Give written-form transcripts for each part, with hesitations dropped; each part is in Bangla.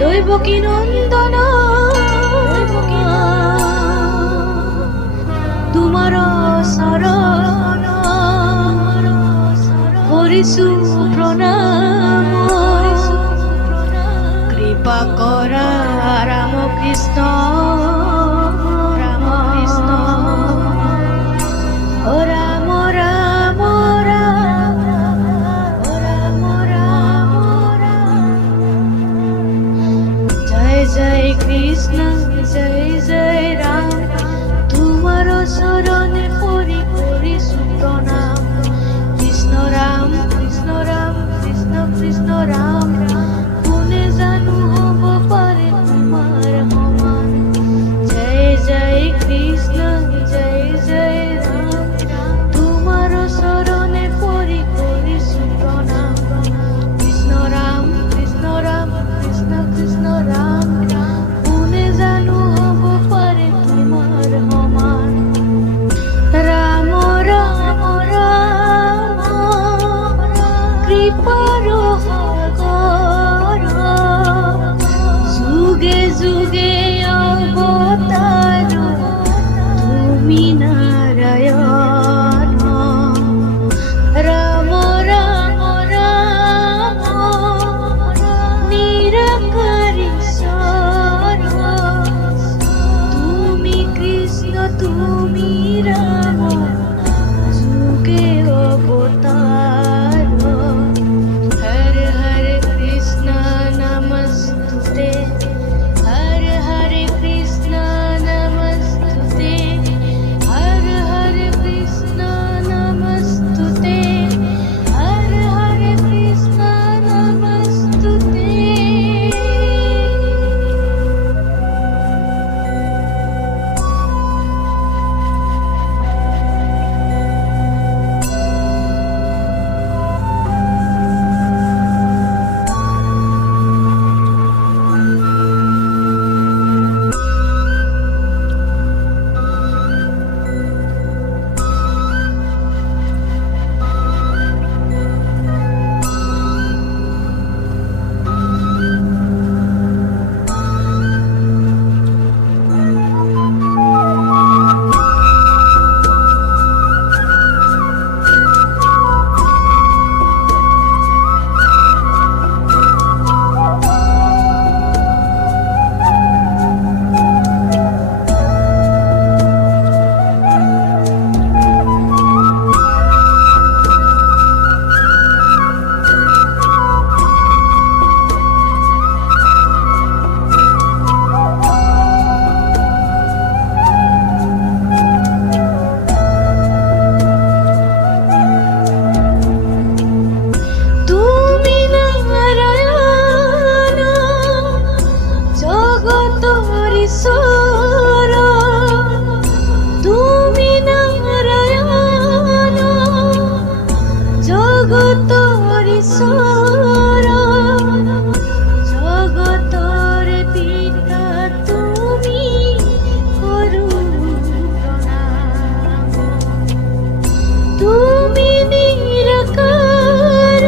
দৈবকী নন্দন তোমার শরণ করিছু প্রণাম কৃপা করা রামকৃষ্ণ রামকৃষ্ণ ও রাম রাম রাম ও রাম রাম রাম জয় জয় কৃষ্ণ জয় জয় রাম তোমার শরণে পরি করিছু প্রণাম কৃষ্ণ রাম কৃষ্ণ রাম কৃষ্ণ কৃষ্ণ রাম কোনে জানো হব পারে তোমার সমান জয় জয় কৃষ্ণ জয় জয় রাম তোমার শরণে পরি করিছু প্রণাম কৃষ্ণ রাম কৃষ্ণ রাম কৃষ্ণ কৃষ্ণ রাম কোনে জানো হব পারে তোমার সমান রাম রাম রাম কৃপার সাগর যুগে যুগে অবতার তুমি নারায়ণ রাম রাম রাম নিরাকার ঈশ্বর তুমি কৃষ্ণ তুমি রাম যুগে অবতার হর হর কৃষ্ণ নমস্তুতে হর হর কৃষ্ণ নমস্তুতে হর হর কৃষ্ণ নমস্তুতে হর হর কৃষ্ণ নমস্তুতে তুমি নারায়ণ জগতর ঈশ্বর তুমি নারায়ণ জগতর ঈশ্বর জগতর পিতা তুমি করু প্রণাম তুমি নিরাকার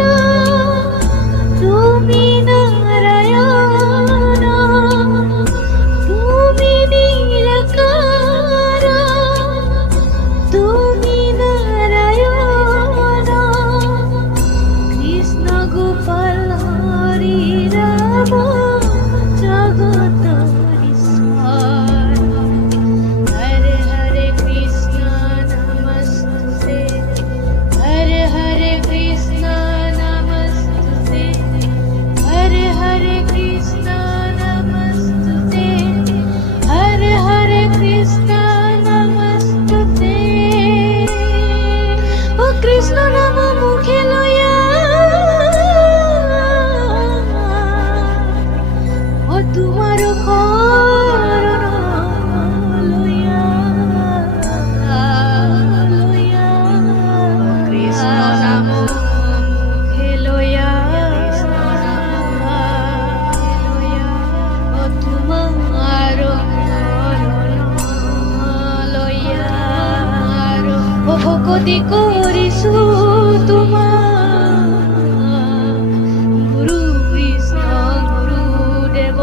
তুমি নারায়ণ তুমি নিরাকার তুমি নারায়ণ কৃষ্ণ গোপাল হরি রাম জগতর ঈশ্বর হরে হরে কৃষ্ণ নমস্তুতে হরে হরে কৃষ্ণ নমস্তুতে হরে হরে কৃষ্ণ নমস্তুতে হরে হরে কৃষ্ণ নমস্তুতে ও কৃষ্ণ নাম মুখে লইয়া ও তোমার করুণ লইয়া লইয়া কৃষ্ণ নাম মুখে লইয়া ও তোমার করুণ লইয়া ও ভকতি করিছু তোমার গুরু কৃষ্ণ গুরু দেব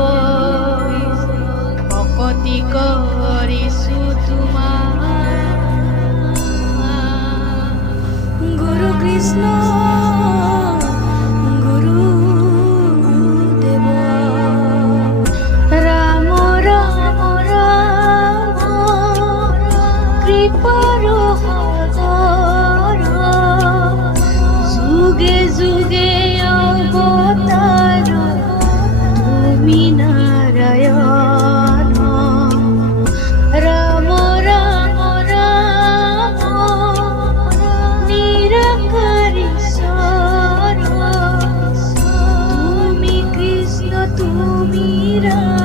ৰা